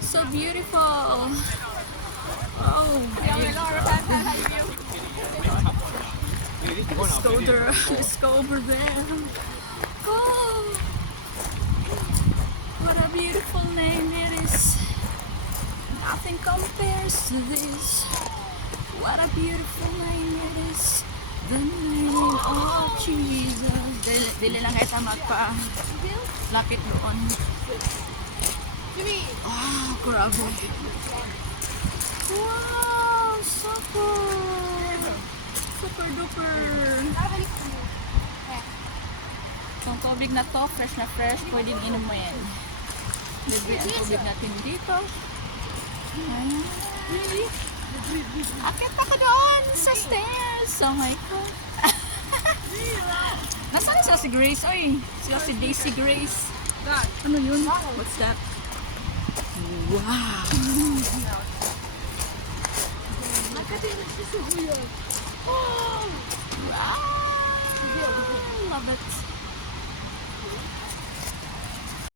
So beautiful. Oh, let's go over there. Oh, what a beautiful name it is. Nothing compares to this. What a beautiful name it is. The name of Jesus. Dili lang kita magpa-lapit doon. Oh, grabe. Wow, super duper. Itong tubig na to, fresh na fresh, pwedeng inumin. Libre ang tubig natin dito. Akit ako doon sa stairs. Oh my God. Nasaan sila si Grace? Oy, sila si Daisy Grace. Ano yun? What's that? Wow. Wow. Love it.